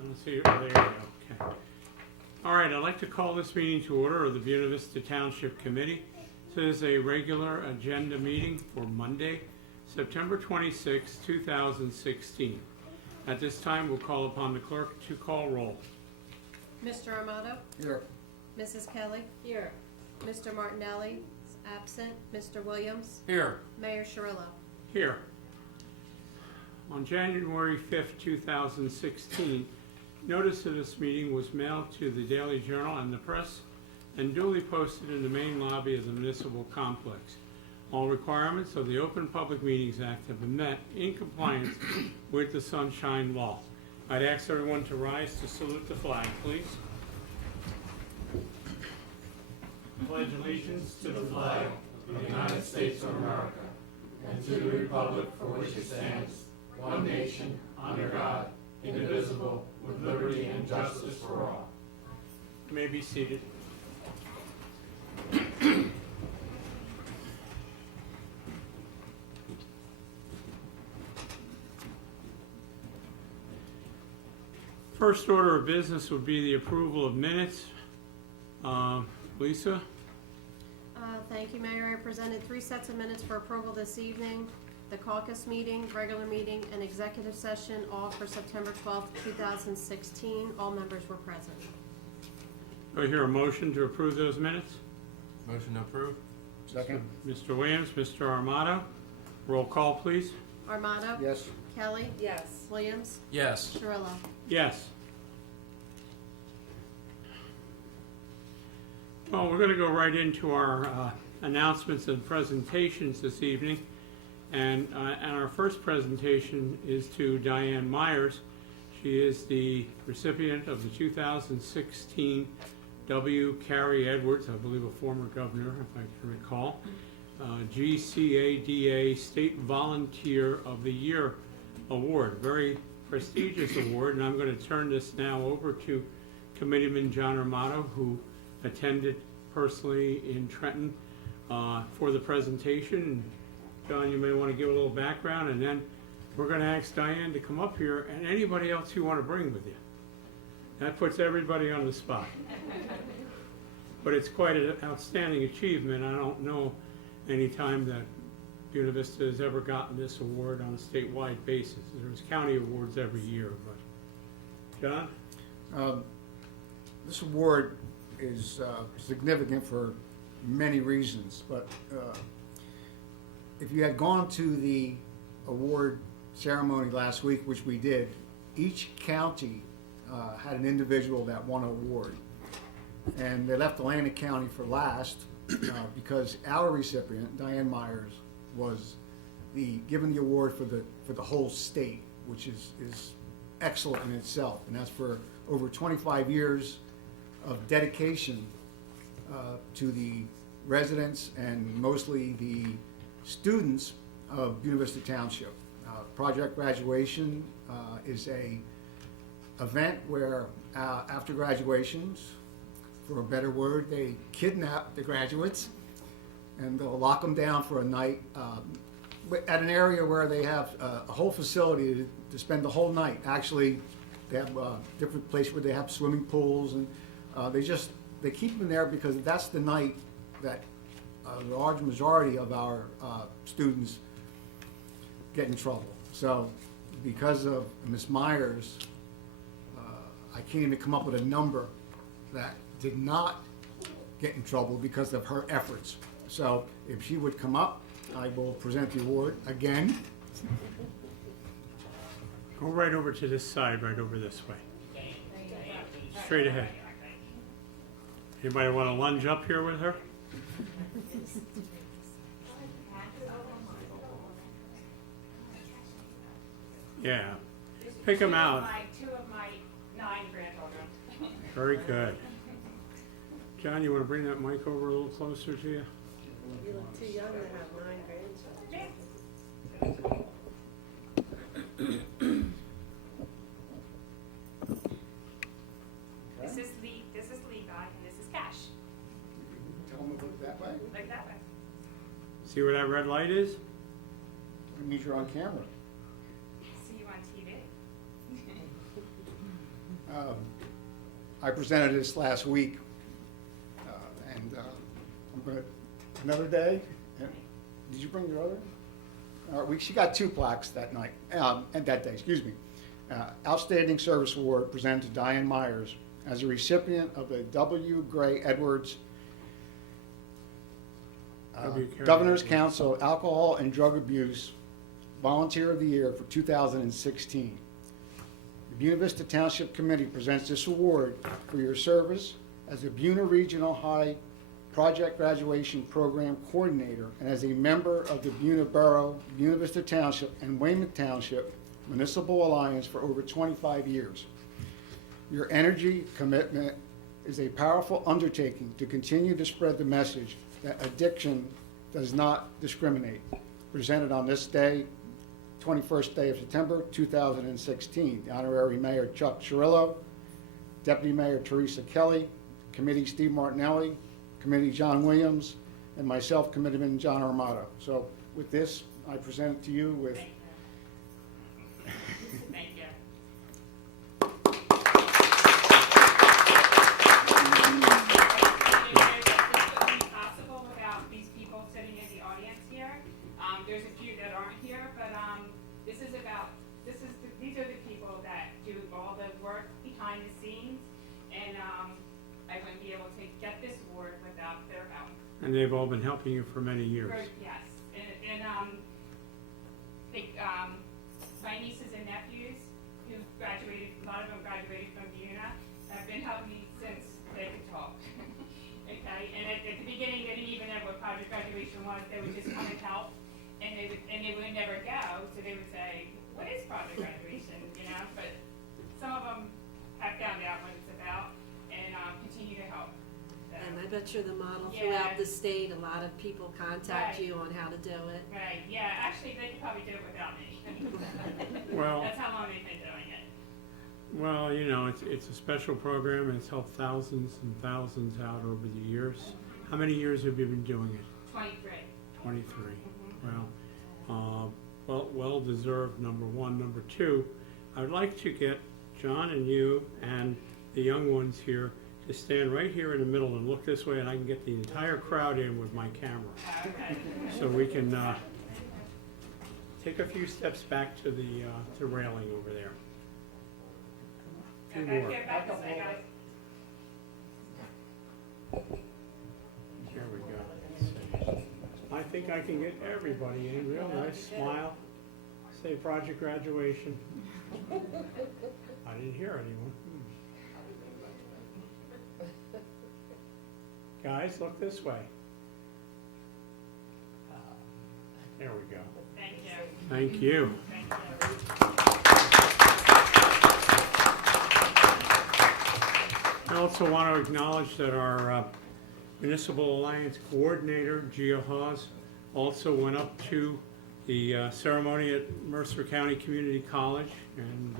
I don't see it. There you go. Okay. All right, I'd like to call this meeting to order of the Buena Vista Township Committee. This is a regular agenda meeting for Monday, September 26, 2016. At this time, we'll call upon the clerk to call roll. Mr. Armato? Here. Mrs. Kelly? Here. Mr. Martinelli is absent. Mr. Williams? Here. Mayor Scirillo? Here. On January 5th, 2016, notice of this meeting was mailed to the Daily Journal and the press and duly posted in the main lobby of the municipal complex. All requirements of the Open Public Meetings Act have been met in compliance with the Sunshine Law. I'd ask everyone to rise to salute the flag, please. Pledge allegiance to the flag of the United States of America and to the republic for which it stands, one nation, under God, indivisible, with liberty and justice for all. You may be seated. First order of business would be the approval of minutes. Lisa? Thank you, Mayor. I presented 3 sets of minutes for approval this evening. The caucus meeting, regular meeting, and executive session, all for September 12th, 2016. All members were present. Do I hear a motion to approve those minutes? Motion to approve. Second. Mr. Williams, Mr. Armato. Roll call, please. Armato? Yes. Kelly? Yes. Williams? Yes. Scirillo? Yes. Well, we're going to go right into our announcements and presentations this evening. And our first presentation is to Diane Myers. She is the recipient of the 2016 W. Carey Edwards, I believe a former governor, if I can recall, GCADA State Volunteer of the Year Award. Very prestigious award, and I'm going to turn this now over to Committeeman John Armato, who attended personally in Trenton for the presentation. John, you may want to give a little background, and then we're going to ask Diane to come up here, and anybody else you want to bring with you. That puts everybody on the spot. But it's quite an outstanding achievement. I don't know any time that Buena Vista has ever gotten this award on a statewide basis. There's county awards every year, but John? This award is significant for many reasons, but if you had gone to the award ceremony last week, which we did, each county had an individual that won an award. And they left Atlantic County for last because our recipient, Diane Myers, was given the award for the whole state, which is excellent in itself. And that's for over 25 years of dedication to the residents and mostly the students of Buena Vista Township. Project Graduation is a event where after graduations, for a better word, they kidnap the graduates and they'll lock them down for a night at an area where they have a whole facility to spend the whole night. Actually, they have different places where they have swimming pools, and they keep them there because that's the night that the large majority of our students get in trouble. So because of Ms. Myers, I can't even come up with a number that did not get in trouble because of her efforts. So if she would come up, I will present the award again. Go right over to this side, right over this way. Straight ahead. Anybody want to lunge up here with her? Yeah. Pick them out. Two of my 9 grandchildren. Very good. John, you want to bring that mic over a little closer to you? You look too young to have 9 grandchildren. This is Levi, and this is Cash. Tell them to look that way. Like that way. See where that red light is? It means you're on camera. See you on TV. I presented this last week, and I'm gonna, another day, did you bring your other? She got 2 plaques that night, and that day, excuse me. Outstanding Service Award presented to Diane Myers as a recipient of the W. Gray Edwards Governor's Council Alcohol and Drug Abuse Volunteer of the Year for 2016. The Buena Vista Township Committee presents this award for your service as a Buena Regional High Project Graduation Program Coordinator and as a member of the Buena Borough, Buena Vista Township, and Weymouth Township Municipal Alliance for over 25 years. Your energy, commitment is a powerful undertaking to continue to spread the message that addiction does not discriminate. Presented on this day, 21st day of September 2016. The Honorary Mayor Chuck Chirillo, Deputy Mayor Teresa Kelly, Committee Steve Martinelli, Committee John Williams, and myself, Committeeman John Armato. So with this, I present it to you with Thank you. Possible without these people sitting in the audience here. There's a few that aren't here, but these are the people that do all the work behind the scenes, and I wouldn't be able to get this award without their help. And they've all been helping you for many years. Yes, and my nieces and nephews who graduated, a lot of them graduated from Buena, have been helping me since they could talk. Okay, and at the beginning they didn't even know what project graduation was. They would just come and help, and they would never go. So they would say, "What is project graduation?" You know, but some of them have found out what it's about and continue to help. So, And I bet you're the model Yeah. throughout the state. A lot of people contact Right. you on how to do it. right, yeah, actually they could probably do it without me. Well, That's how long they've been doing it. well, you know, it's a special program, and it's helped thousands and thousands out over the years. How many years have you been doing it? 23. 23. Well deserved, number one. Number two, I would like to get John and you and the young ones here to stand right here in the middle and look this way, and I can get the entire crowd in with my camera. Okay. So we can take a few steps back to the railing over there. Few more. Back this way, guys. There we go. I think I can get everybody in. Real nice smile. Say project graduation. I didn't hear anyone. Guys, look this way. There we go. Thank you. Thank you. Thank you. I also want to acknowledge that our Municipal Alliance Coordinator, Gia Hawes, also went up to the ceremony at Mercer County Community College, and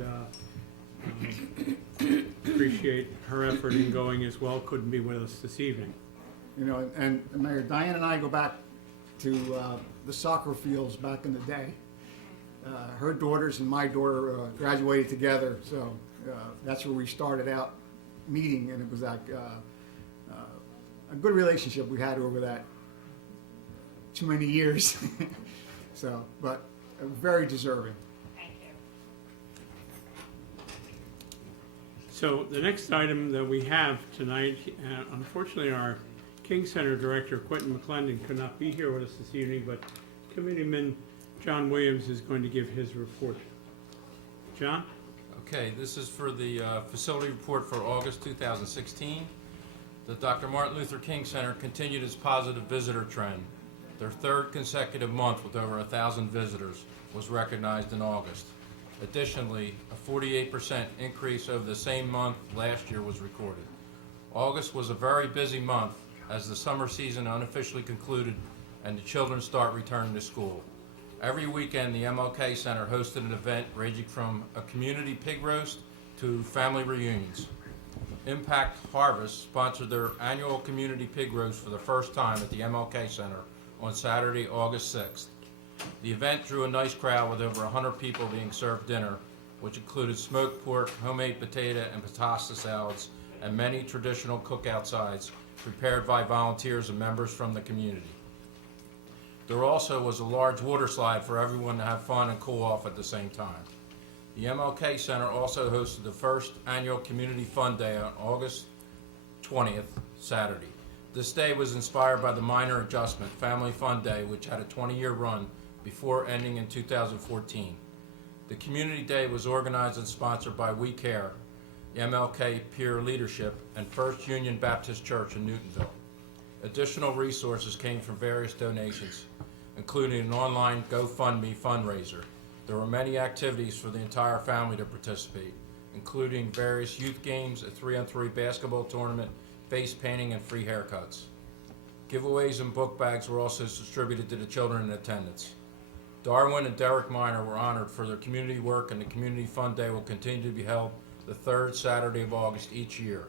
appreciate her effort in going as well. Couldn't be with us this evening. You know, and Mayor Diane and I go back to the soccer fields back in the day. Her daughters and my daughter graduated together, so that's where we started out meeting, and it was like a good relationship we had over that too many years. So, but very deserving. Thank you. So the next item that we have tonight, unfortunately our King Center Director, Quentin McClendon, could not be here with us this evening, but Committeeman John Williams is going to give his report. John? Okay, this is for the facility report for August 2016. The Dr. Martin Luther King Center continued its positive visitor trend. Their third consecutive month with over 1,000 visitors was recognized in August. Additionally, a 48% increase over the same month last year was recorded. August was a very busy month as the summer season unofficially concluded and the children start returning to school. Every weekend, the MLK Center hosted an event ranging from a community pig roast to family reunions. Impact Harvest sponsored their annual community pig roast for the first time at the MLK Center on Saturday, August 6th. The event drew a nice crowd with over 100 people being served dinner which included smoked pork, homemade potato and pasta salads, and many traditional cookout sides prepared by volunteers and members from the community. There also was a large water slide for everyone to have fun and cool off at the same time. The MLK Center also hosted the first annual Community Fun Day on August 20th, Saturday. This day was inspired by the Minor Adjustment Family Fun Day, which had a 20-year run before ending in 2014. The Community Day was organized and sponsored by We Care, the MLK Peer Leadership, and First Union Baptist Church in Newtonville. Additional resources came from various donations, including an online GoFundMe fundraiser. There were many activities for the entire family to participate, including various youth games, a 3-on-3 basketball tournament, face painting, and free haircuts. Giveaways and book bags were also distributed to the children in attendance. Darwin and Derek Miner were honored for their community work, and the Community Fun Day will continue to be held the third Saturday of August each year.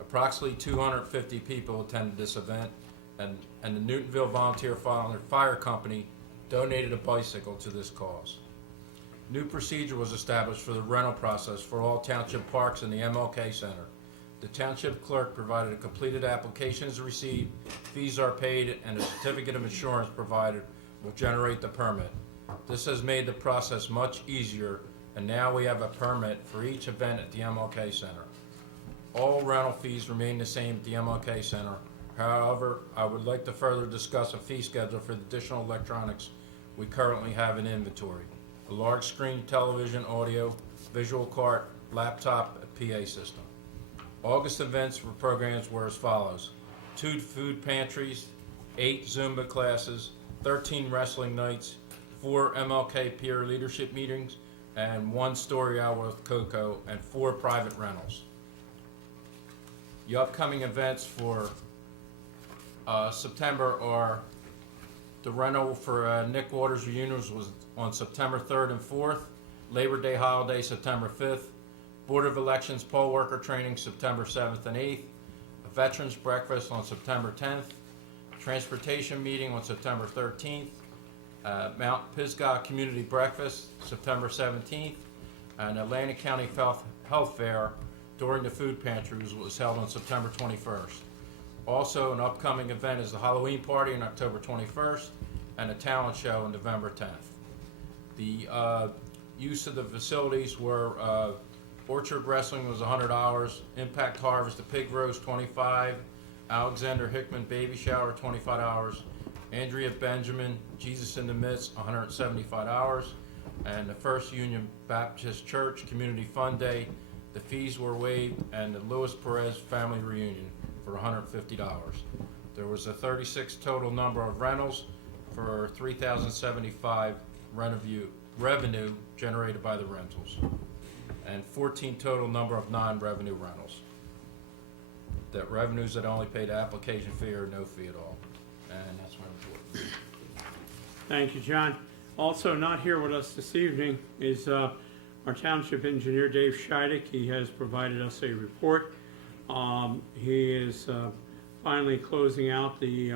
Approximately 250 people attended this event, and the Newtonville Volunteer Fire Company donated a bicycle to this cause. New procedure was established for the rental process for all township parks in the MLK Center. The township clerk provided a completed application is received, fees are paid, and a certificate of insurance provided will generate the permit. This has made the process much easier, and now we have a permit for each event at the MLK Center. All rental fees remain the same at the MLK Center. However, I would like to further discuss a fee schedule for the additional electronics we currently have in inventory: a large screen television, audio, visual cart, laptop, and PA system. August events for programs were as follows: 2 food pantries, 8 Zumba classes, 13 wrestling nights, 4 MLK peer leadership meetings, and 1 story hour with Coco, and 4 private rentals. The upcoming events for September are the rental for Nick Waters' reunions was on September 3rd and 4th, Labor Day holiday September 5th, Board of Elections poll worker training September 7th and 8th, a Veterans Breakfast on September 10th, Transportation meeting on September 13th, Mount Pisgah Community Breakfast September 17th, and Atlantic County Health Fair during the food pantries was held on September 21st. Also, an upcoming event is the Halloween party on October 21st and a talent show on November 10th. The use of the facilities were Orchard Wrestling was $100, Impact Harvest, the Pig Roast $25, Alexander Hickman Baby Shower $25, Andrea Benjamin Jesus in the Midst $175, and the First Union Baptist Church Community Fun Day. The fees were waived, and the Lewis Perez Family Reunion for $150. There was a 36 total number of rentals for $3,075 revenue generated by the rentals, and 14 total number of non-revenue rentals. That revenues that only paid the application fee or no fee at all. And that's my report. Thank you, John. Also not here with us this evening is our township engineer, Dave Scheidek. He has provided us a report. He is finally closing out the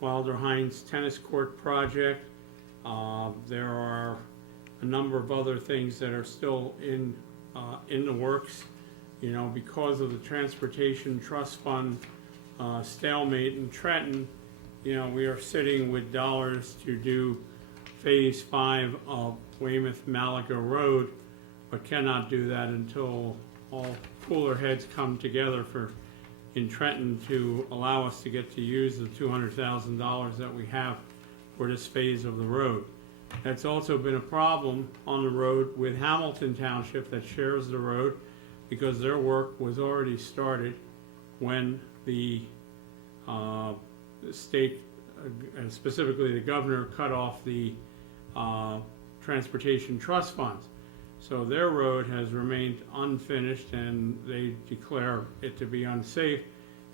Wilder Hines Tennis Court project. There are a number of other things that are still in the works. You know, because of the Transportation Trust Fund stalemate in Trenton, you know, we are sitting with dollars to do Phase 5 of Weymouth-Malaga Road, but cannot do that until all cooler heads come together in Trenton to allow us to get to use the $200,000 that we have for this phase of the road. That's also been a problem on the road with Hamilton Township that shares the road, because their work was already started when the state, specifically the governor, cut off the Transportation Trust Funds. So their road has remained unfinished, and they declare it to be unsafe,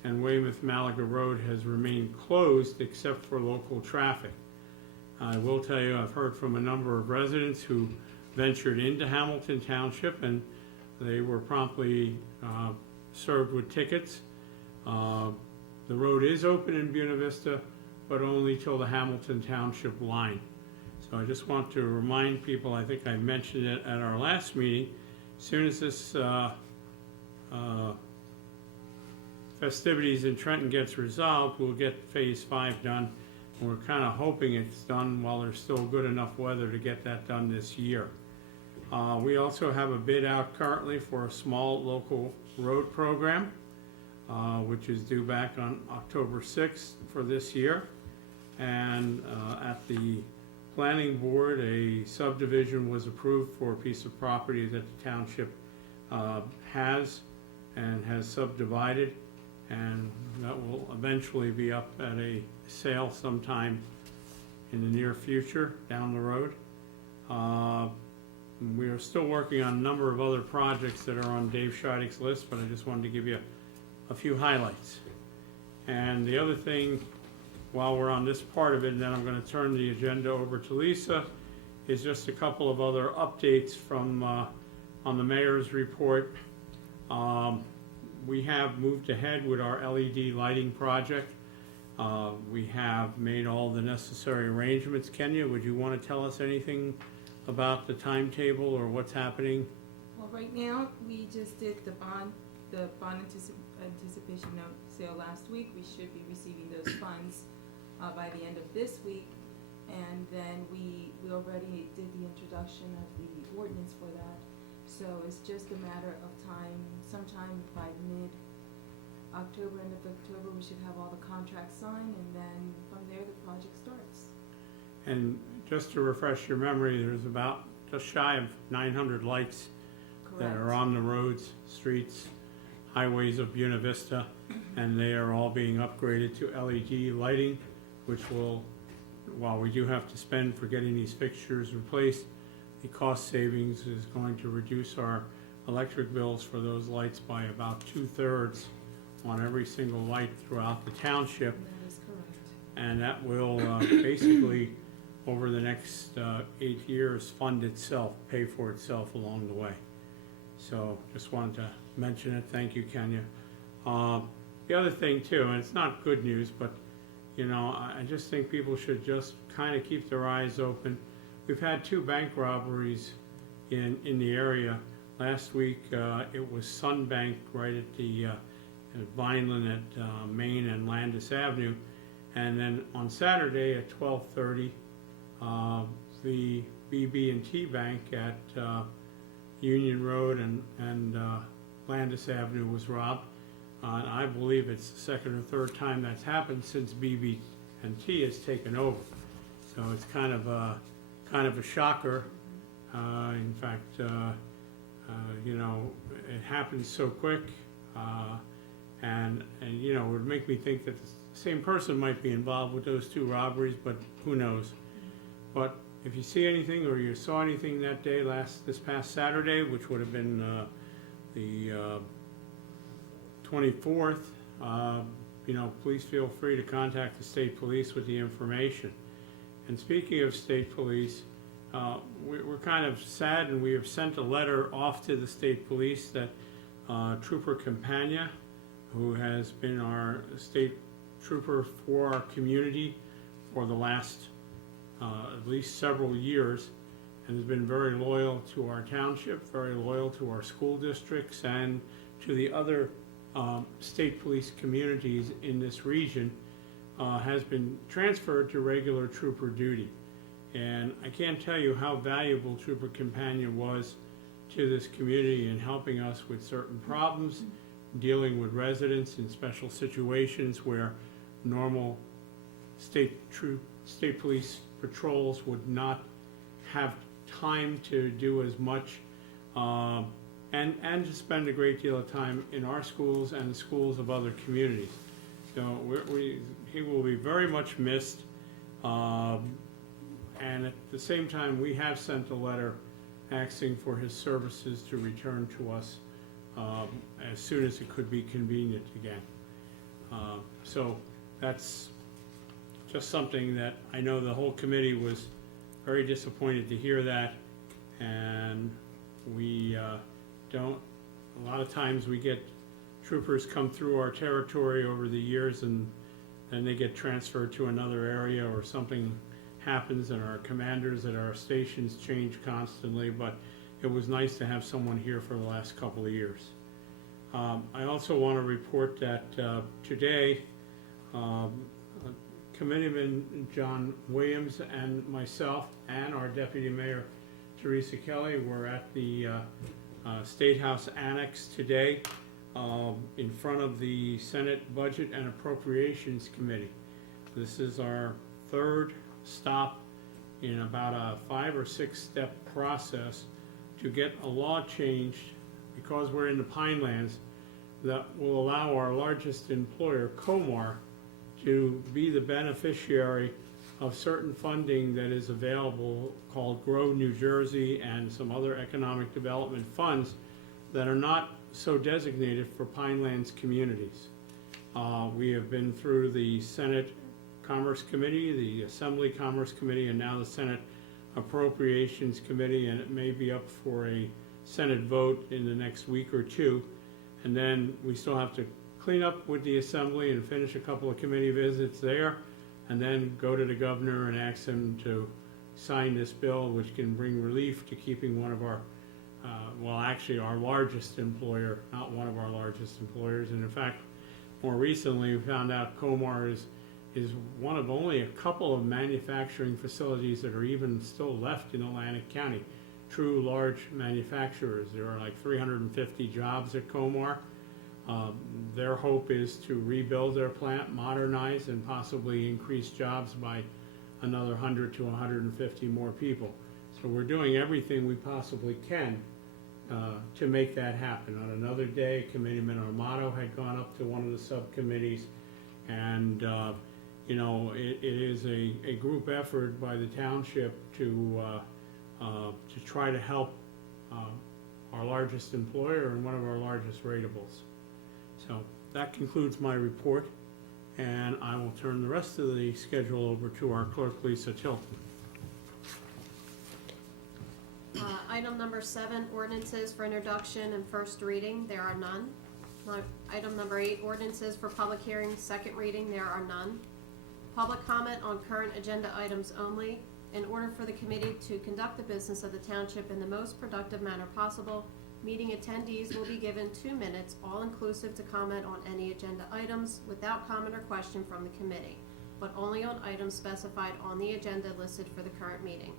and Weymouth-Malaga Road has remained closed except for local traffic. I will tell you, I've heard from a number of residents who ventured into Hamilton Township, and they were promptly served with tickets. The road is open in Buena Vista, but only till the Hamilton Township line. So I just want to remind people, I think I mentioned it at our last meeting, as soon as this festivities in Trenton gets resolved, we'll get Phase 5 done. And we're kind of hoping it's done while there's still good enough weather to get that done this year. We also have a bid out currently for a small local road program, which is due back on October 6th for this year. And at the planning board, a subdivision was approved for a piece of property that the township has subdivided, and that will eventually be up at a sale sometime in the near future down the road. We are still working on a number of other projects that are on Dave Scheideg's list, but I just wanted to give you a few highlights. And the other thing, while we're on this part of it, and then I'm going to turn the agenda over to Lisa, is just a couple of other updates from on the mayor's report. We have moved ahead with our LED lighting project. We have made all the necessary arrangements. Kenya, would you want to tell us anything about the timetable or what's happening? Well, right now, we just did the bond anticipation note sale last week. We should be receiving those funds by the end of this week. And then we already did the introduction of the ordinance for that. So it's just a matter of time, sometime by mid-October, end of October, we should have all the contracts signed, and then from there, the project starts. And just to refresh your memory, there's about just shy of 900 lights that are Correct. on the roads, streets, highways of Buena Vista, and they are all being upgraded to LED lighting, which will, while we do have to spend for getting these fixtures replaced, the cost savings is going to reduce our electric bills for those lights by about 2/3 on every single light throughout the township. That is correct. And that will basically, over the next 8 years, fund itself, pay for itself along the way. So just wanted to mention it. Thank you, Kenya. The other thing too, and it's not good news, but you know, I just think people should just kind of keep their eyes open. We've had 2 bank robberies in the area. Last week, it was Sun Bank right at the at Vineland at Main and Landis Avenue. And then on Saturday at 12:30, the BB&T Bank at Union Road and Landis Avenue was robbed. I believe it's the second or third time that's happened since BB&T has taken over. So it's kind of a shocker. In fact, you know, it happens so quick, and you know, it would make me think that the same person might be involved with those 2 robberies, but who knows? But if you see anything or you saw anything that day, this past Saturday, which would have been the 24th, you know, please feel free to contact the state police with the information. And speaking of state police, we're kind of sad, and we have sent a letter off to the state police that Trooper Campagna, who has been our state trooper for our community for the last at least several years, and has been very loyal to our township, very loyal to our school districts, and to the other state police communities in this region, has been transferred to regular trooper duty. And I can't tell you how valuable Trooper Companion was to this community in helping us with certain problems, dealing with residents in special situations where normal state police patrols would not have time to do as much, and to spend a great deal of time in our schools and the schools of other communities. So he will be very much missed. And at the same time, we have sent a letter asking for his services to return to us as soon as it could be convenient again. So that's just something that I know the whole committee was very disappointed to hear that. And we don't, a lot of times we get troopers come through our territory over the years, and then they get transferred to another area or something happens, and our commanders at our stations change constantly, but it was nice to have someone here for the last couple of years. I also want to report that today, Committeeman John Williams and myself and our Deputy Mayor Teresa Kelly were at the State House Annex today in front of the Senate Budget and Appropriations Committee. This is our third stop in about a 5 or 6 step process to get a law changed, because we're in the Pinelands, that will allow our largest employer, Comar, to be the beneficiary of certain funding that is available called Grow New Jersey and some other economic development funds that are not so designated for Pinelands communities. We have been through the Senate Commerce Committee, the Assembly Commerce Committee, and now the Senate Appropriations Committee, and it may be up for a Senate vote in the next week or two. And then we still have to clean up with the Assembly and finish a couple of committee visits there, and then go to the governor and ask him to sign this bill, which can bring relief to keeping one of our, well, actually our largest employer, not one of our largest employers. And in fact, more recently, we found out Comar is one of only a couple of manufacturing facilities that are even still left in Atlantic County. True large manufacturers. There are like 350 jobs at Comar. Their hope is to rebuild their plant, modernize, and possibly increase jobs by another 100 to 150 more people. So we're doing everything we possibly can to make that happen. On another day, Committeeman Armato had gone up to one of the subcommittees, and you know, it is a group effort by the township to try to help our largest employer and one of our largest ratables. So that concludes my report, and I will turn the rest of the schedule over to our clerk, Lisa Tilton. Item number 7, ordinances for introduction and first reading, there are none. Item number 8, ordinances for public hearing, second reading, there are none. Public comment on current agenda items only. In order for the committee to conduct the business of the township in the most productive manner possible, meeting attendees will be given 2 minutes, all inclusive, to comment on any agenda items without comment or question from the committee, but only on items specified on the agenda listed for the current meeting.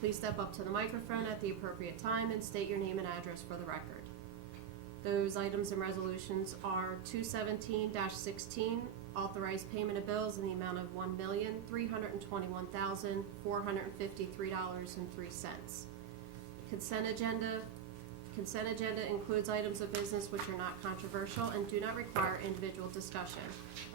Please step up to the microphone at the appropriate time and state your name and address for the record. Those items and resolutions are 217-16, authorized payment of bills in the amount of $1,321,453.03. Consent agenda. Consent agenda includes items of business which are not controversial and do not require individual discussion.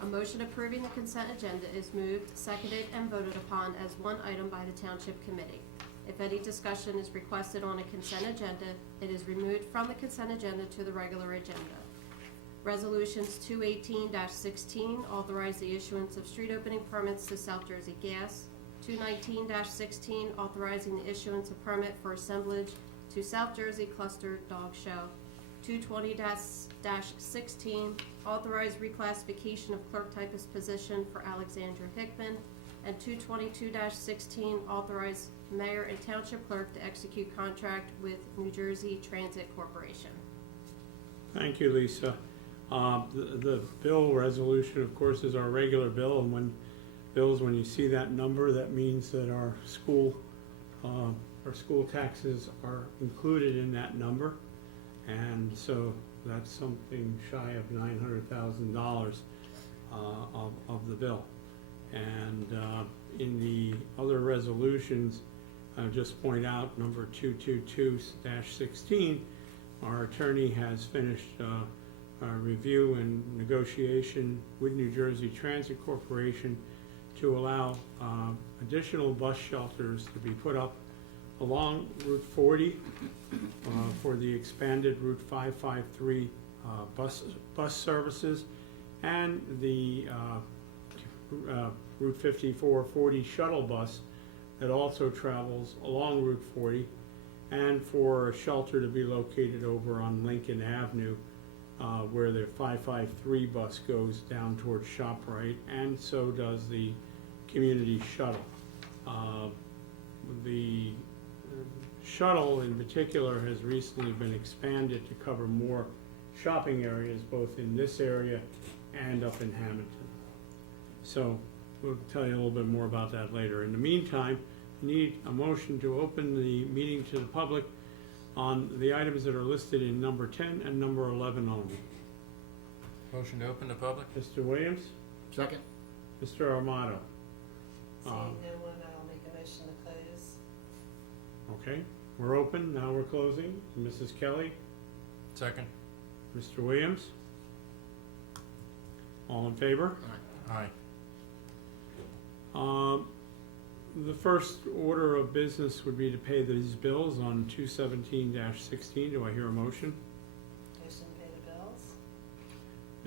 A motion approving the consent agenda is moved, seconded, and voted upon as one item by the Township Committee. If any discussion is requested on a consent agenda, it is removed from the consent agenda to the regular agenda. Resolutions 218-16 authorize the issuance of street opening permits to South Jersey Gas. 219-16 authorizing the issuance of permit for assemblage to South Jersey Cluster Dog Show. 220-16 authorized reclassification of clerk typist position for Alexandra Hickman. And 222-16 authorized mayor and township clerk to execute contract with New Jersey Transit Corporation. Thank you, Lisa. The bill resolution, of course, is our regular bill, and when you see that number, that means that our school taxes are included in that number, and so that's something shy of $900,000 of the bill. And in the other resolutions, I'll just point out number 222-16, our attorney has finished review and negotiation with New Jersey Transit Corporation to allow additional bus shelters to be put up along Route 40 for the expanded Route 553 bus services, and the Route 5440 shuttle bus that also travels along Route 40, and for a shelter to be located over on Lincoln Avenue where the 553 bus goes down towards ShopRite, and so does the community shuttle. The shuttle in particular has recently been expanded to cover more shopping areas, both in this area and up in Hamilton. So we'll tell you a little bit more about that later. In the meantime, we need a motion to open the meeting to the public on the items that are listed in number 10 and number 11 only. Motion to open the public? Mr. Williams? Second? Mr. Armato? Seeing no one, I'll make a motion to close. Okay, we're open, now we're closing. Mrs. Kelly? Second? Mr. Williams? All in favor? Aye. The first order of business would be to pay these bills on 217-16. Do I hear a motion? Motion to pay the bills.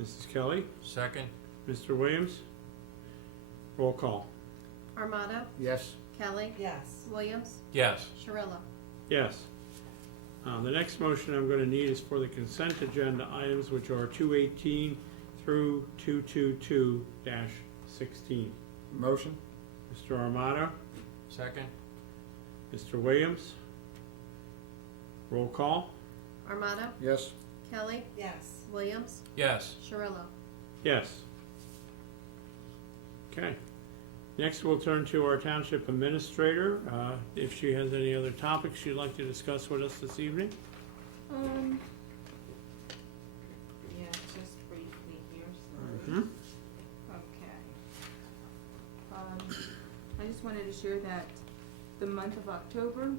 Mrs. Kelly? Second? Mr. Williams? Roll call. Armato, Yes. Kelly, Yes. Williams, Yes. Shirillo. Yes. The next motion I'm going to need is for the consent agenda items, which are 218 through 222-16. Motion? Mr. Armato? Second? Mr. Williams? Roll call. Armato, Yes. Kelly, Yes. Williams, Yes. Shirillo. Yes. Okay. Next, we'll turn to our township administrator, if she has any other topics she'd like to discuss with us this evening. Yeah, just briefly here, sorry. Mhm. Okay. I just wanted to share that the month of October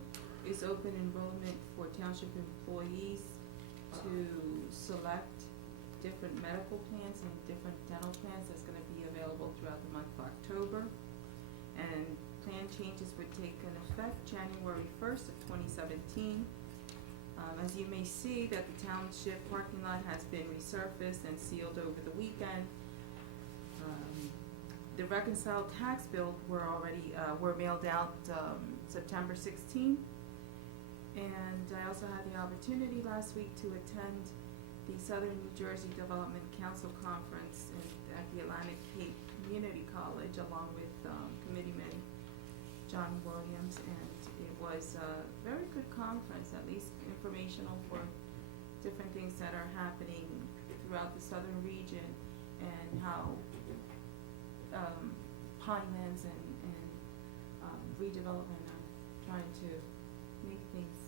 is open enrollment for township employees to select different medical plans and different dental plans that's gonna be available throughout the month of October. And plan changes would take an effect January 1st of 2017. As you may see, that the township parking lot has been resurfaced and sealed over the weekend. The reconciled tax bills were already, were mailed out, September 16th. And I also had the opportunity last week to attend the Southern New Jersey Development Council Conference at the Atlantic Cape Community College, along with Committeeman John Williams, and it was a very good conference, at least informational for different things that are happening throughout the southern region, and how Pinelands and redevelopment are trying to make things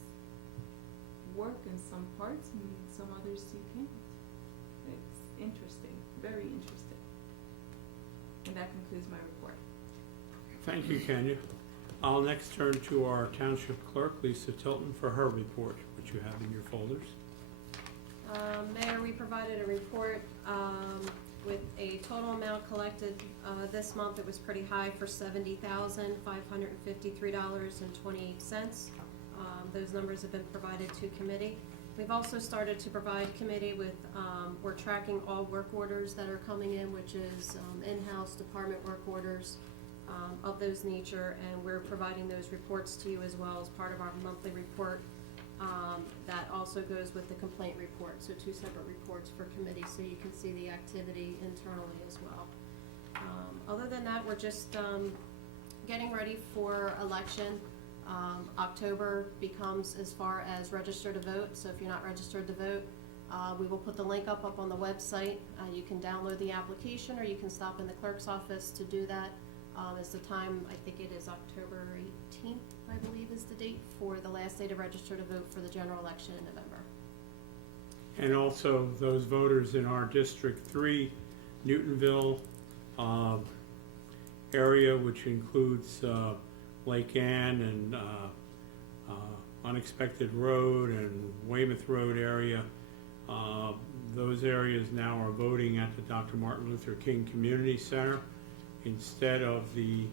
work in some parts and some others you can't. It's interesting, very interesting. And that concludes my report. Thank you, Kenya. I'll next turn to our township clerk, Lisa Tilton, for her report, which you have in your folders. Mayor, we provided a report with a total amount collected this month. It was pretty high for $70,553.28. Those numbers have been provided to committee. We've also started to provide committee with, we're tracking all work orders that are coming in, which is in-house department work orders of those nature, and we're providing those reports to you as well as part of our monthly report. That also goes with the complaint report, so two separate reports for committee, so you can see the activity internally as well. Other than that, we're just getting ready for election. October becomes as far as register to vote, so if you're not registered to vote, we will put the link up on the website. You can download the application, or you can stop in the clerk's office to do that. Is the time, I think it is October 18th, I believe is the date, for the last day to register to vote for the general election in November. And also, those voters in our District 3, Newtonville area, which includes Lake Ann and Unexpected Road and Weymouth Road area, those areas now are voting at the Dr. Martin Luther King Community Center instead of the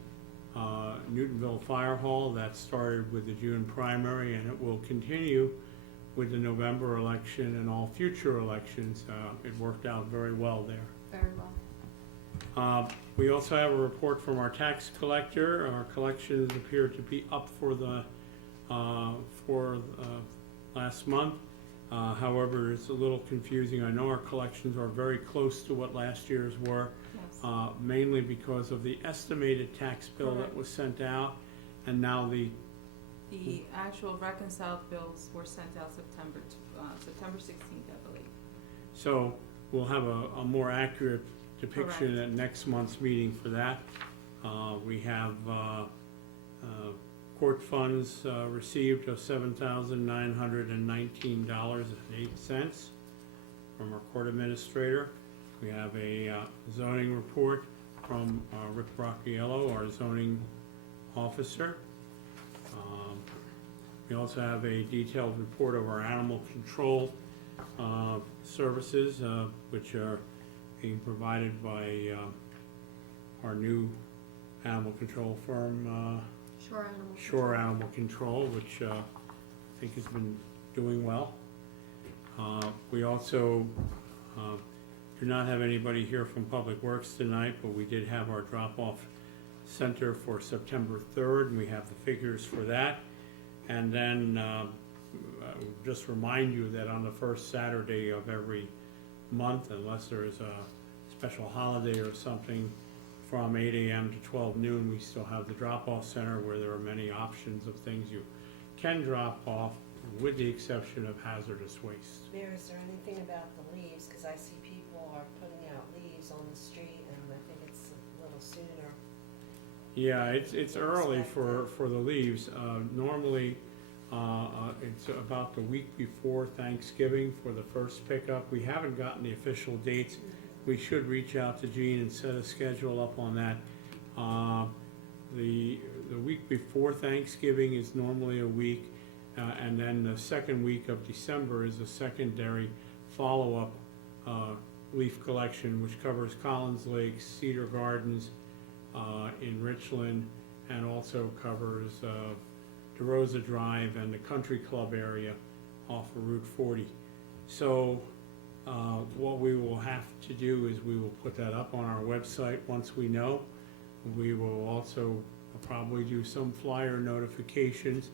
Newtonville Fire Hall. That started with the June primary, and it will continue with the November election and all future elections. It worked out very well there. Very well. We also have a report from our tax collector. Our collections appear to be up for the last month. However, it's a little confusing. I know our collections are very close to what last year's were, Yes. mainly because of the estimated tax bill that Correct. was sent out. and now the, The actual reconciled bills were sent out September 16th, I believe. so we'll have a more accurate depiction Correct. at next month's meeting for that. We have court funds received of $7,919.08 from our court administrator. We have a zoning report from Rick Bracciello, our zoning officer. We also have a detailed report of our animal control services, which are being provided by our new animal control firm, Shore Animal Control. Shore Animal Control, which I think has been doing well. We also do not have anybody here from Public Works tonight, but we did have our drop-off center for September 3rd, and we have the figures for that. And then just remind you that on the first Saturday of every month, unless there is a special holiday or something, from 8 a.m. to 12 noon, we still have the drop-off center where there are many options of things you can drop off, with the exception of hazardous waste. Mayor, is there anything about the leaves? Because I see people are putting out leaves on the street, and I think it's a little sooner. Yeah, it's early for the leaves. Normally, it's about the week before Thanksgiving for the first pickup. We haven't gotten the official dates. We should reach out to Gene and set a schedule up on that. The week before Thanksgiving is normally a week, and then the second week of December is a secondary follow-up leaf collection, which covers Collins Lake, Cedar Gardens in Richland, and also covers DeRosa Drive and the Country Club area off of Route 40. So what we will have to do is we will put that up on our website once we know. We will also probably do some flyer notifications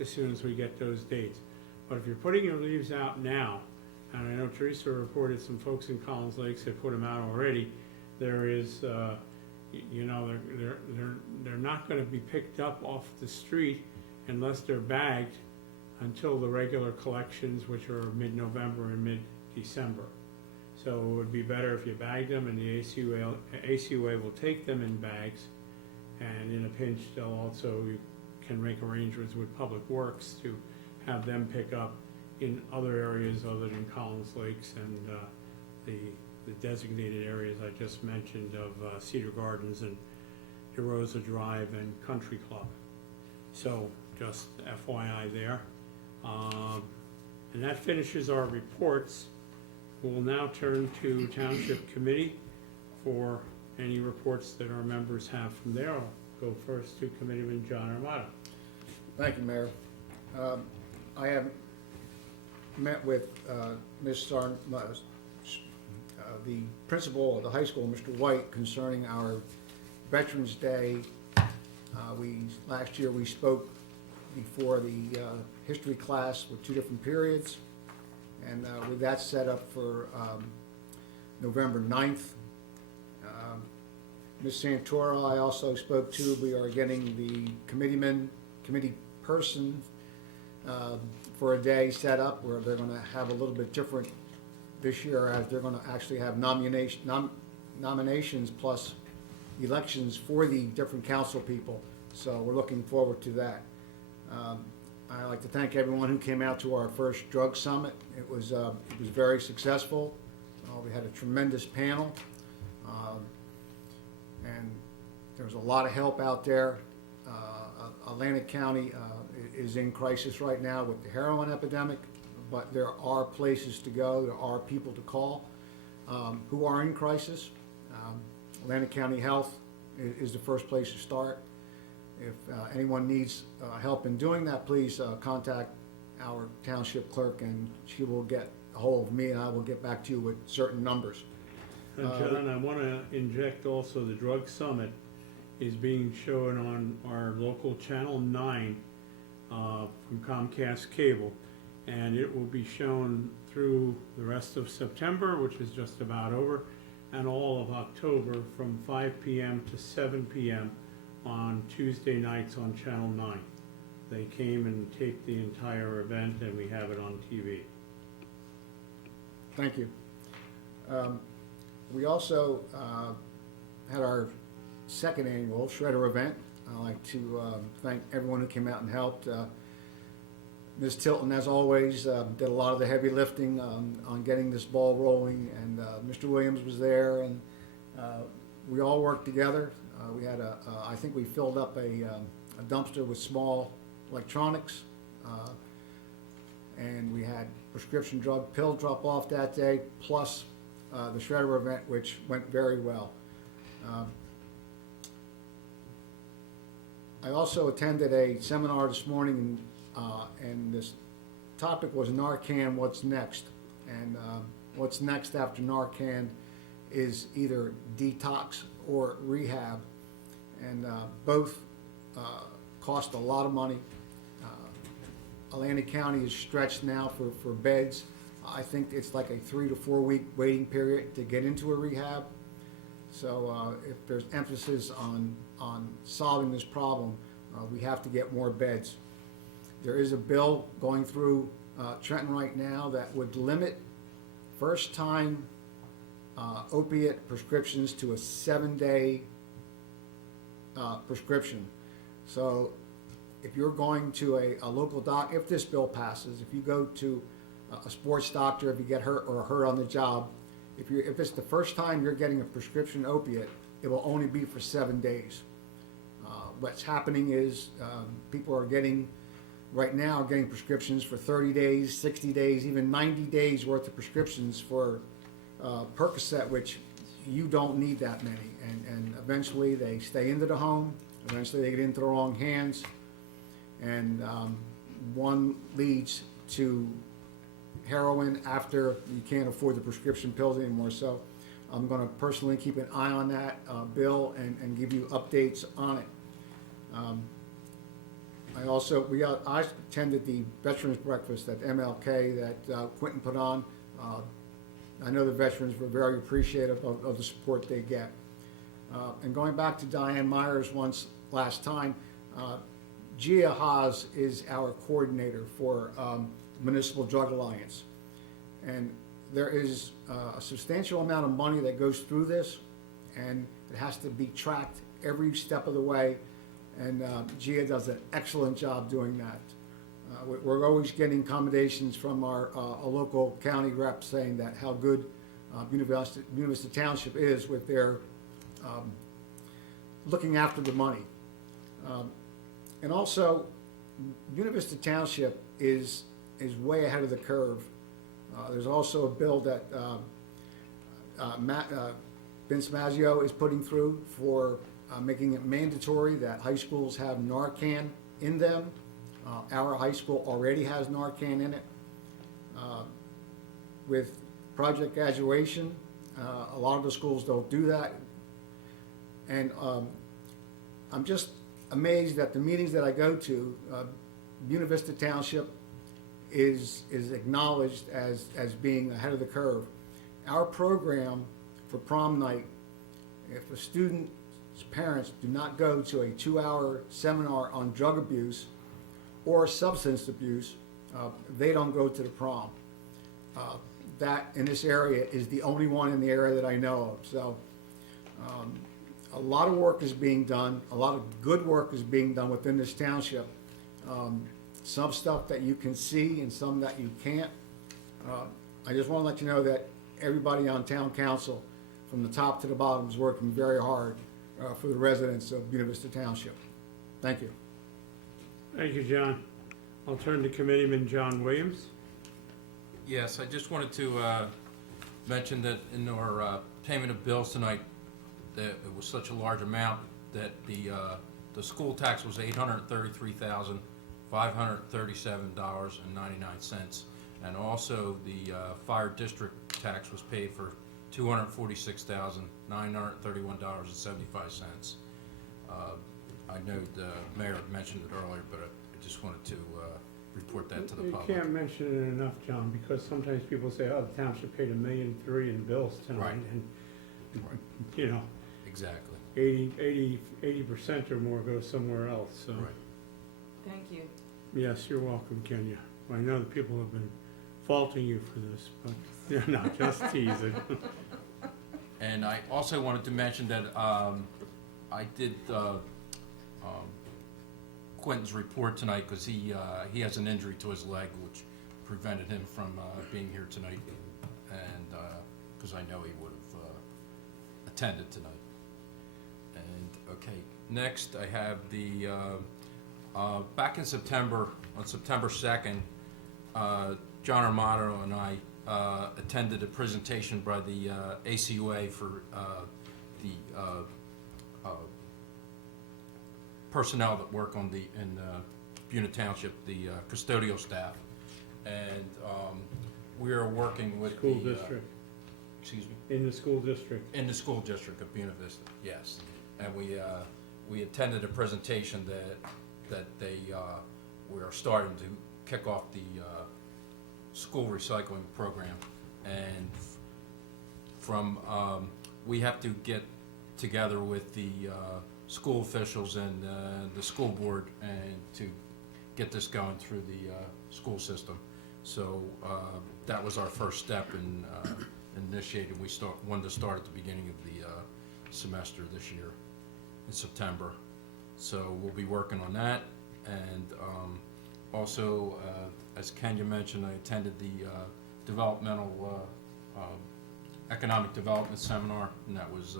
as soon as we get those dates. But if you're putting your leaves out now, and I know Teresa reported some folks in Collins Lakes that put them out already, there is, you know, they're not gonna be picked up off the street unless they're bagged until the regular collections, which are mid-November and mid-December. So it would be better if you bagged them, and the ACUA will take them in bags, and in a pinch, they'll also, you can make arrangements with Public Works to have them pick up in other areas other than Collins Lakes and the designated areas I just mentioned of Cedar Gardens and DeRosa Drive and Country Club. So just FYI there. And that finishes our reports. We'll now turn to Township Committee for any reports that our members have from there. I'll go first to Committeeman John Armato. Thank you, Mayor. I have met with Ms. the principal of the high school, Mr. White, concerning our Veterans Day. Last year we spoke before the history class with 2 different periods, and with that set up for November 9th. Ms. Santora I also spoke to. We are getting the committee person for a day set up where they're going to have a little bit different this year, as they're going to actually have nominations plus elections for the different council people. So we're looking forward to that. I'd like to thank everyone who came out to our first drug summit. It was very successful. We had a tremendous panel, and there was a lot of help out there. Atlantic County is in crisis right now with the heroin epidemic, but there are places to go. There are people to call who are in crisis. Atlantic County Health is the first place to start. If anyone needs help in doing that, please contact our township clerk, and she will get a hold of me, and I will get back to you with certain numbers. John, I want to inject also the drug summit is being shown on our local channel 9 from Comcast Cable, and it will be shown through the rest of September, which is just about over, and all of October from 5 p.m. to 7 p.m. on Tuesday nights on Channel 9. They came and taped the entire event, and we have it on TV. Thank you. We also had our second annual Shredder event. I'd like to thank everyone who came out and helped. Ms. Tilton, as always, did a lot of the heavy lifting on getting this ball rolling, and Mr. Williams was there, and we all worked together. We had I think we filled up a dumpster with small electronics, and we had prescription drug pill drop off that day, plus the Shredder event, which went very well. I also attended a seminar this morning, and this topic was Narcan, what's next? And what's next after Narcan is either detox or rehab, and both cost a lot of money. Atlantic County is stretched now for beds. I think it's like a 3 to 4 week waiting period to get into a rehab. So if there's emphasis on solving this problem, we have to get more beds. There is a bill going through Trenton right now that would limit first-time opiate prescriptions to a 7-day prescription. So if you're going to a local doc, if this bill passes, if you go to a sports doctor, if you get hurt or hurt on the job, if it's the first time you're getting a prescription opiate, it will only be for 7 days. What's happening is people are getting prescriptions for 30 days, 60 days, even 90 days worth of prescriptions for Percocet, which you don't need that many. And eventually they stay into the home, eventually they get into the wrong hands, and one leads to heroin after you can't afford the prescription pills anymore. So I'm going to personally keep an eye on that bill and give you updates on it. I attended the Veterans Breakfast at MLK that Quentin put on. I know the veterans were very appreciative of the support they get. And going back to Diane Myers last time, Gia Haas is our coordinator for Municipal Drug Alliance. And there is a substantial amount of money that goes through this, and it has to be tracked every step of the way. And Gia does an excellent job doing that. We're always getting commendations from our local county rep saying that how good Vista Township is with their looking after the money. And also, Vista Township is way ahead of the curve. There's also a bill that Vince Maggio is putting through for making it mandatory that high schools have Narcan in them. Our high school already has Narcan in it. With Project Graduation, a lot of the schools don't do that. And I'm just amazed at the meetings that I go to. Buena Vista Township is acknowledged as being ahead of the curve. Our program for prom night, if a student's parents do not go to a 2-hour seminar on drug abuse or substance abuse, they don't go to the prom. That in this area is the only one in the area that I know of. So a lot of work is being done, a lot of good work is being done within this township. Some stuff that you can see and some that you can't. I just want to let you know that everybody on town council, from the top to the bottom, is working very hard for the residents of Buena Vista Township. Thank you. Thank you, John. I'll turn to Committeeman John Williams. Yes, I just wanted to mention that in our payment of bills tonight, that it was such a large amount that the school tax was $833,537.99, and also the fire district tax was paid for $246,931.75. I know the mayor mentioned it earlier, but I just wanted to report that to the public. You can't mention it enough, John, because sometimes people say, oh, the township paid $1.3 million in bills tonight. Right. And, you know. Exactly. 80% or more goes somewhere else, so. Right. Thank you. Yes, you're welcome, Kenya. I know that people have been faulting you for this, but, yeah, no, just teasing. And I also wanted to mention that I did Quentin's report tonight because he has an injury to his leg, which prevented him from being here tonight, and because I know he would have attended tonight. And okay, next I have the back in September, on September 2nd, John Armato and I attended a presentation by the ACUA for the personnel that work in Buena Township, the custodial staff, and we are working with School the district, excuse me, in the school district. in the school district of Buena Vista. Yes, and we attended a presentation that we are starting to kick off the school recycling program, and from we have to get together with the school officials and the school board and to get this going through the school system. So that was our first step in initiating. We wanted to start at the beginning of the semester this year in September. So we'll be working on that, and also as Kenya mentioned, I attended the developmental economic development seminar, and that was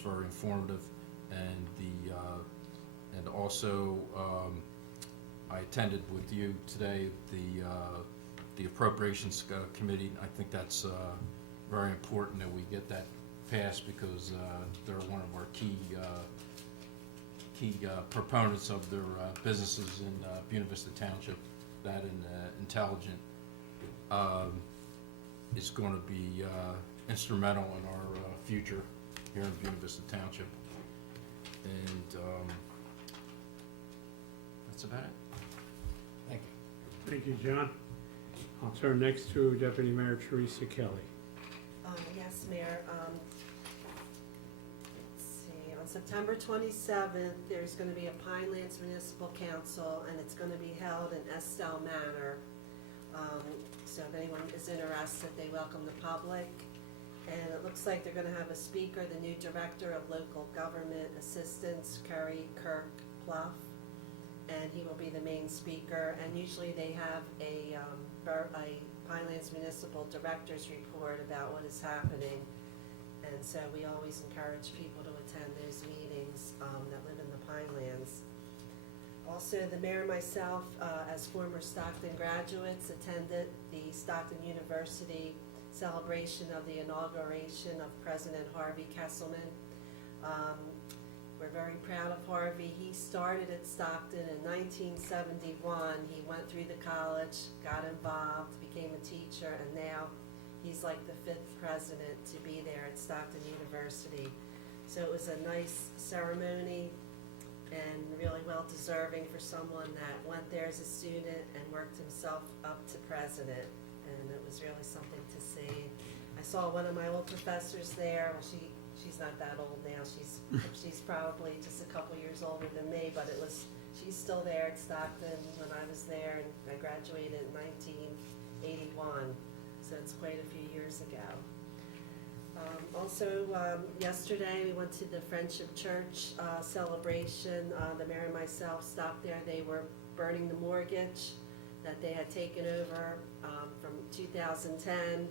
very informative. And also I attended with you today the appropriations committee. I think that's very important that we get that passed because they're one of our key proponents of their businesses in Buena Vista Township. That and Intelligent is going to be instrumental in our future here in Buena Vista Township. And that's about it. Thank you. Thank you, John. I'll turn next to Deputy Mayor Teresa Kelly. Yes, Mayor. Let's see, on September 27th, there's going to be a Pinelands Municipal Council, and it's going to be held in Estelle Manor. So if anyone is interested, they welcome the public. And it looks like they're going to have a speaker, the new Director of Local Government Assistance, Curry Kirk Pluff, and he will be the main speaker. And usually they have a Pinelands Municipal Director's Report about what is happening. And so we always encourage people to attend those meetings that live in the Pinelands. Also, the mayor and myself, as former Stockton graduates, attended the Stockton University celebration of the inauguration of President Harvey Kesselman. We're very proud of Harvey. He started at Stockton in 1971. He went through the college, got involved, became a teacher, and now he's like the 5th president to be there at Stockton University. So it was a nice ceremony and really well deserving for someone that went there as a student and worked himself up to president. And it was really something to see. I saw one of my old professors there. Well, she's not that old now. She's probably just a couple years older than me, but she's still there at Stockton when I was there, and I graduated in 1981, so it's quite a few years ago. Also, yesterday we went to the Friendship Church celebration. The mayor and myself stopped there. They were burning the mortgage that they had taken over from 2010,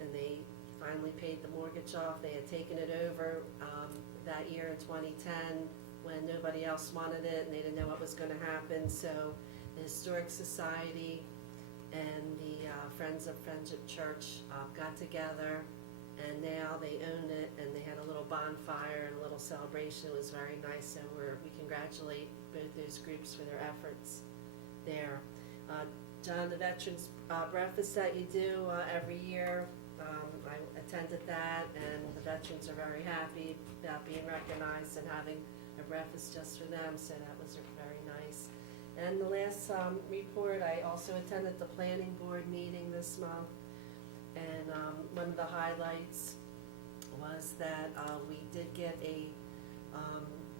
and they finally paid the mortgage off. They had taken it over that year in 2010 when nobody else wanted it and they didn't know what was going to happen. So the Historic Society and the Friends of Friendship Church got together, and now they own it, and they had a little bonfire and a little celebration. It was very nice, so we congratulate both those groups for their efforts there. John, the Veterans Breakfast that you do every year, I attended that, and the veterans are very happy about being recognized and having a breakfast just for them, so that was very nice. And the last report, I also attended the planning board meeting this month, and one of the highlights was that we did get a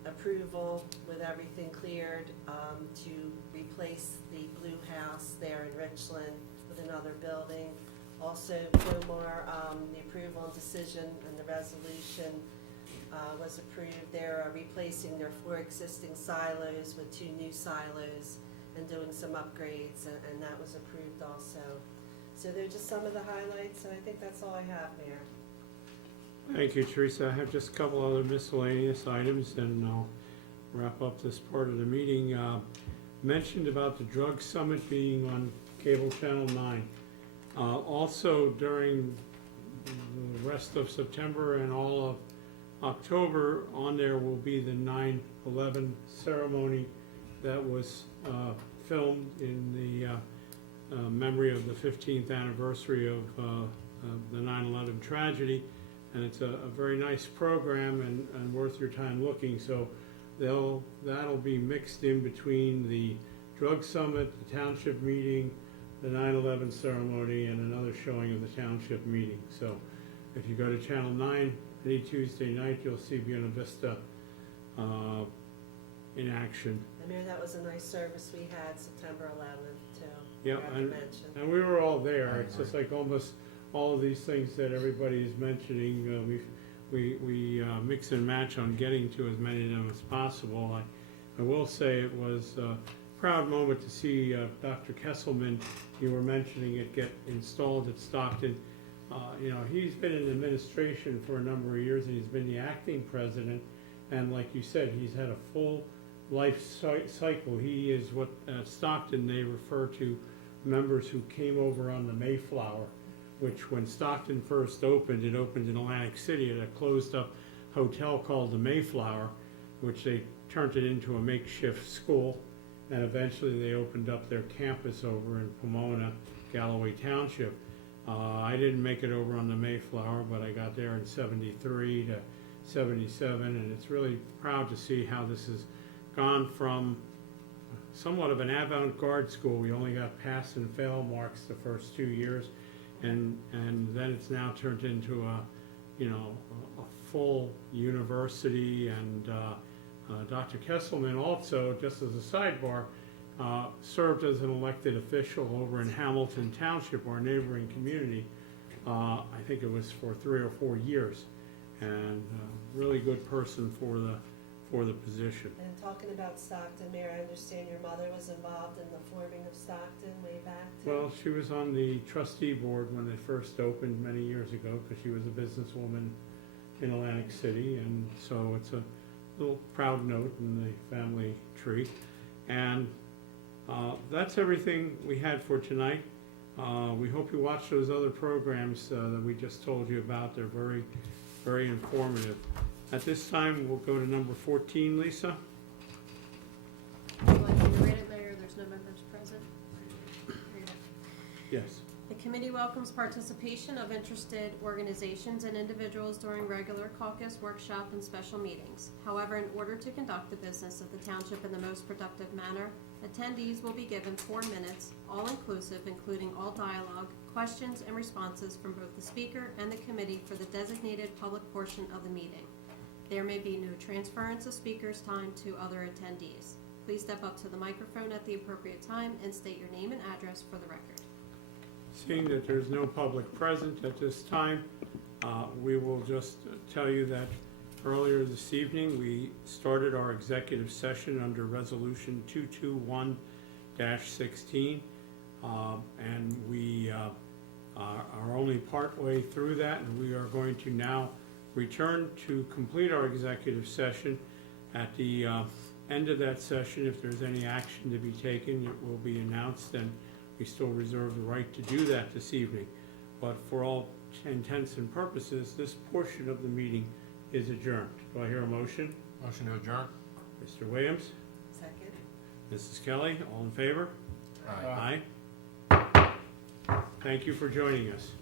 approval with everything cleared to replace the blue house there in Richland with another building. Also, Bomar, the approval and decision and the resolution was approved. They're replacing their 4 existing silos with 2 new silos and doing some upgrades, and that was approved also. So they're just some of the highlights, and I think that's all I have, Mayor. Thank you, Teresa. I have just a couple other miscellaneous items, and I'll wrap up this part of the meeting. Mentioned about the drug summit being on cable channel 9. Also, during the rest of September and all of October, on there will be the 9/11 ceremony that was filmed in the memory of the 15th anniversary of the 9/11 tragedy. And it's a very nice program and worth your time looking. So that'll be mixed in between the drug summit, the township meeting, the 9/11 ceremony, and another showing of the township meeting. So if you go to Channel 9 any Tuesday night, you'll see Buena Vista in action. Mayor, that was a nice service we had September 11th, too. Yeah, Forgot to mention. and we were all there. It's just like almost all of these things that everybody is mentioning, we mix and match on getting to as many of them as possible. I will say it was a proud moment to see Dr. Kesselman, you were mentioning it, get installed at Stockton. You know, he's been in administration for a number of years, and he's been the acting president, and like you said, he's had a full life cycle. He is what at Stockton they refer to members who came over on the Mayflower, which when Stockton first opened, it opened in Atlantic City at a closed up hotel called the Mayflower, which they turned it into a makeshift school, and eventually they opened up their campus over in Pomona, Galloway Township. I didn't make it over on the Mayflower, but I got there in 73 to 77, and it's really proud to see how this has gone from somewhat of an avant-garde school. We only got pass and fail marks the first 2 years, and then it's now turned into a full university. And Dr. Kesselman also, just as a sidebar, served as an elected official over in Hamilton Township, our neighboring community. I think it was for 3 or 4 years, and really good person for the position. And talking about Stockton, Mayor, I understand your mother was involved in the forming of Stockton way back, too? Well, she was on the trustee board when they first opened many years ago, because she was a businesswoman in Atlantic City, and so it's a little proud note in the family tree. And that's everything we had for tonight. We hope you watch those other programs that we just told you about. They're very, very informative. At this time, we'll go to number 14, Lisa. Would you like me to read it, Mayor? There's no members present. Read it. Yes. The committee welcomes participation of interested organizations and individuals during regular caucus, workshop, and special meetings. However, in order to conduct the business of the township in the most productive manner, attendees will be given 4 minutes, all-inclusive, including all dialogue, questions, and responses from both the speaker and the committee for the designated public portion of the meeting. There may be no transference of speaker's time to other attendees. Please step up to the microphone at the appropriate time and state your name and address for the record. Seeing that there's no public present at this time, we will just tell you that earlier this evening, we started our executive session under Resolution 221-16, and we are only partway through that, and we are going to now return to complete our executive session. At the end of that session, if there's any action to be taken, it will be announced, and we still reserve the right to do that this evening. But for all intents and purposes, this portion of the meeting is adjourned. Do I hear a motion? Motion to adjourn? Mr. Williams? Second? Mrs. Kelly, all in favor? Aye. Aye. Thank you for joining us.